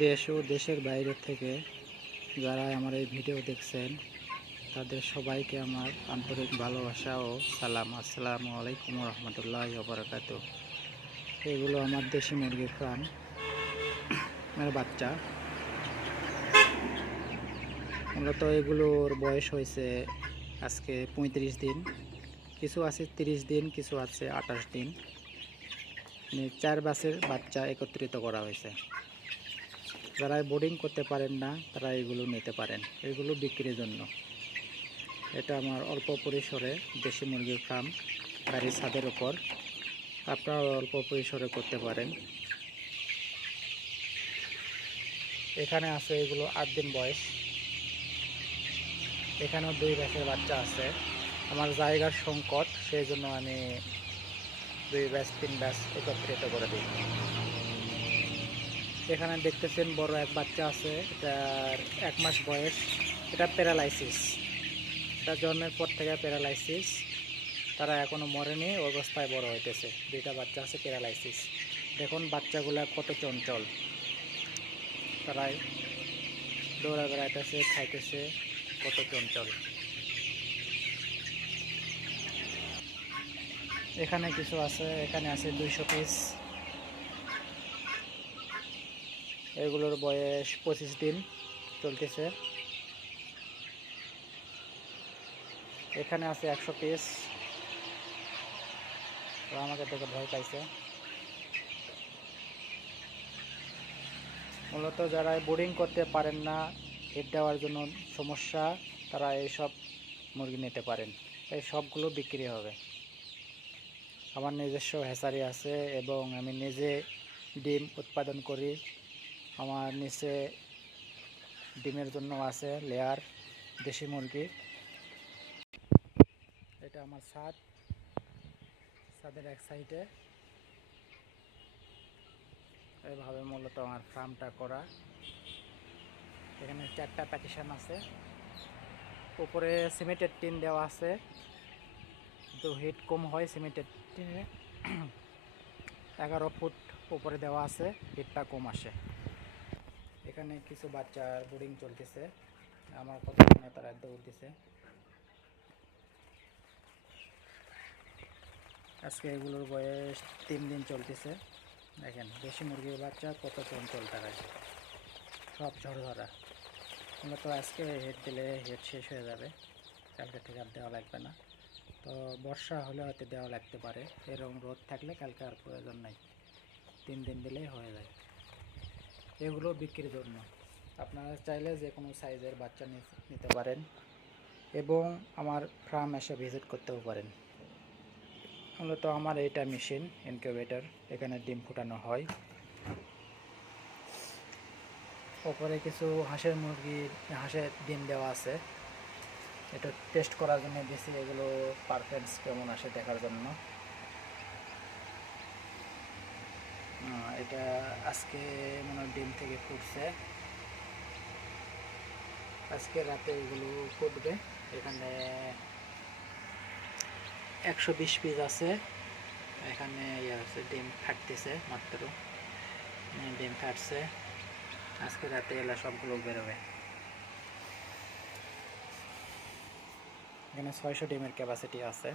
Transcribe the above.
দেশ ও দেশের বাইরে থেকে যারা আমার এই ভিডিও দেখছেন তাদের সবাইকে আমার আন্তরিক ভালোবাসা ও সালাম। আসসালামু আলাইকুম রহমতুল্লাহি ওয়া বারাকাতুহু। এগুলো আমার দেশি মুরগির ফার্ম বাচ্চা। মূলত এগুলোর বয়স হয়েছে আজকে 35 দিন, কিছু আছে 30 দিন, কিছু আছে 28 দিন। 4 ব্যাচের বাচ্চা একত্রিত করা হয়েছে। যারা বোর্ডিং করতে পারেন না তারা এগুলো নিতে পারেন, এগুলো বিক্রির জন্য। এটা আমার অল্প পরিসরে দেশি মুরগির ফার্ম, বাড়ির ছাদের ওপর। আপনারা অল্প পরিসরে করতে পারেন। এখানে আছে এগুলো 8 দিন বয়স। এখানেও 2 ব্যাচের বাচ্চা আছে। আমার জায়গার সংকট, সেই জন্য আমি 2 ব্যাচ 3 ব্যাচ একত্রিত করে দিই। এখানে দেখতেছেন বড় এক বাচ্চা আছে, এটার 1 মাস বয়স। এটা প্যারালাইসিস, এটা জন্মের পর থেকে প্যারালাইসিস। তারা এখনও মরেনি, অবস্থায় বড় হইতেছে। 2টা বাচ্চা আছে প্যারালাইসিস। দেখুন বাচ্চাগুলা কত চঞ্চল, তারাই দৌড়া বেড়াইতেছে, খাইতেছে, কত চঞ্চল। এখানে কিছু আছে, এখানে আছে 200 পিস। এগুলোর বয়স 25 দিন চলতেছে। এখানে আছে 100 পিস। আমাকে দেখে ভয় পাইছে। মূলত যারা বোর্ডিং করতে পারেন না, হিট দেওয়ার জন্য সমস্যা, তারা এইসব মুরগি নিতে পারেন। এই সবগুলো বিক্রি হবে। আমার নিজস্ব হ্যাচারি আছে এবং আমি নিজে ডিম উৎপাদন করি। আমার নিচে ডিমের জন্য আছে লেয়ার দেশি মুরগি। এটা আমার ছাদের এক সাইডে। এইভাবে মূলত আমার ফার্মটা করা। এখানে 4টা প্যাটিশন আছে, উপরে সিমেন্টের টিন দেওয়া আছে, কিন্তু হিট কম হয় সিমেন্টের টিনে। 11 ফুট উপরে দেওয়া আছে, হিটটা কম আসে। এখানে কিছু বাচ্চার বোর্ডিং চলতেছে। আমার কত তারা দৌড় দিছে। আজকে এগুলোর বয়স 3 দিন চলতেছে। দেখেন দেশি মুরগির বাচ্চা কত চঞ্চল, তারাই সব ঝড়ঝরা। মূলত আজকে হেড দিলে হেড শেষ হয়ে যাবে, কালকে থেকে আর দেওয়া লাগবে না। তো বর্ষা হলে হয়তো দেওয়া লাগতে পারে, এরকম রোদ থাকলে কালকে আর প্রয়োজন নাই, 3 দিন দিলেই হয়ে যায়। এগুলো বিক্রির জন্য। আপনারা চাইলে যে কোনো সাইজের বাচ্চা নিতে পারেন এবং আমার ফার্ম এসে ভিজিট করতেও পারেন। মূলত আমার এইটা মেশিন ইনকিউবেটর, এখানে ডিম ফুটানো হয়। ওপরে কিছু হাঁসের ডিম দেওয়া আছে, এটা টেস্ট করার জন্য বেশি, এগুলো পারফরমেন্স কেমন আসে দেখার জন্য। এটা আজকে মনে হয় ডিম থেকে ফুটছে, আজকে রাতে এগুলো ফুটবে। এখানে 120 পিস আছে। এখানে আছে ডিম ফাটতেছে, মাত্র ডিম ফাটছে। আজকে রাতে এলা সবগুলো বেরোবে। এখানে 600 ডিমের ক্যাপাসিটি আছে।